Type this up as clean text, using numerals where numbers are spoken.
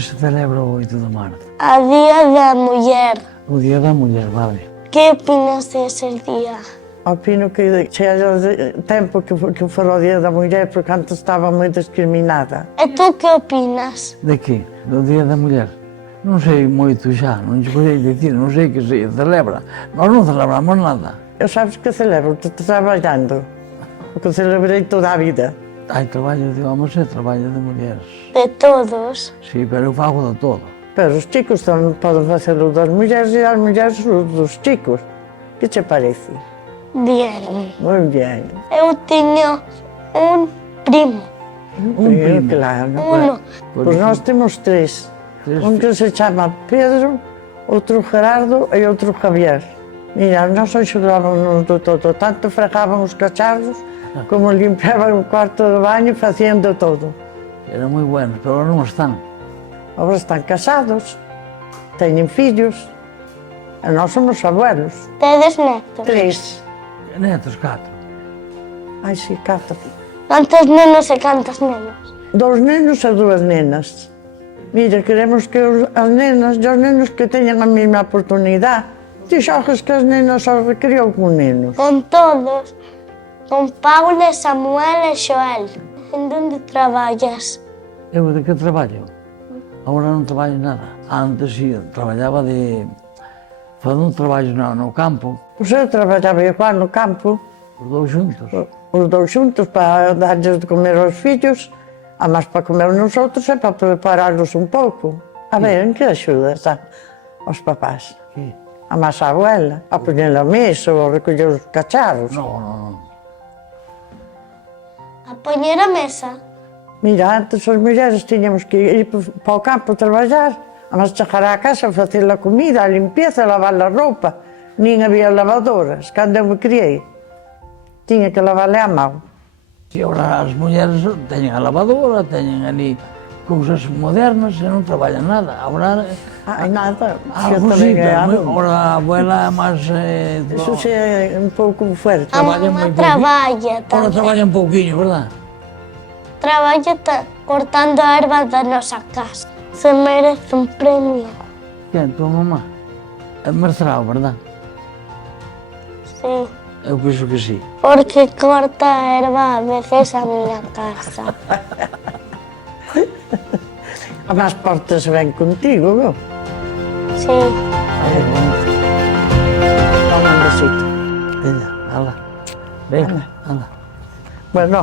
se celebra o 8 de marzo? A Día da Muller. O Día da Muller, vale. Que opinas dese día? Opino que chega o tempo que for o Día da Mulher, porque antes estaba moi discriminada. E tú que opinas? De quê? Do Dia da Mulher? Non sei moito xa, non te podei dicir, non sei que se celebra. Nós non celebramos nada. Eu sabes que celebro, estou trabalhando, porque celebrei toda a vida. Hai traballo de homens e traballo de mulheres. De todos. Sí, pero eu fago de todo. Pero os chicos tamén poden facer o das mulleres e as mulleres dos chicos. Que te parece? Bien. Moi ben. Eu tiño un primo. primo. Claro. Uno. Pois nós temos tres. Tres Un que se chama Pedro, outro Gerardo e outro Javier. Mira, nós axudábamos do todo, tanto fregaban os cacharros como limpiaban o cuarto de baño facendo todo. Eran moi buenos, pero non están. Agora están casados, teñen fillos, e nós somos abuelos. Tedes netos. Tres. Netos, 4. Ai, si, 4. Cantos nenos e cantas nenas? 2 nenos e 2 nenas. Mira, queremos que as nenas e os nenos que teñan a mesma oportunidade. Ti xogas que as nenas só recreou con nenos. Con todos. Con Paula, Samuel e Xoel. En onde traballas? Eu de que traballo? Agora non traballo nada. Antes sí, traballaba de... Facendo traballos no campo, Pois eu traballaba igual no campo, os dous xuntos. os dous xuntos para darlles de comer aos fillos, a máis para comer nos outros e para prepararlos un pouco. A ver, en que axudas aos papás? Sí. A máis a abuela, a poñer a mesa ou a recoller os cacharros. Non. A poñer a mesa. Mira, antes as mulleres tiñamos que ir para o campo a traballar, a máis chegar á casa a facer a comida, a limpieza, a lavar a roupa. Nin había lavadoras, cando eu me criei. Tiña que lavarle a mão. E agora as mulleres teñen a lavadora, teñen ali cousas modernas e non traballan nada. Agora... Ai, nada, Algo sí, pero agora a abuela é máis... Iso xe é un pouco fuerte. A Traballa mamá moi traballa Agora tamén. traballa un pouquiño, verdad? Traballa cortando a erva da nosa casa. Se merece un premio. Quen, tua mamá? É Marcerao, verdad? Sí. Eu penso que sí. Porque corta a erva a veces a miña casa. A máis portas ben contigo, non? Sí. Toma un besito. Veña, ala. Venga, ala. Bueno.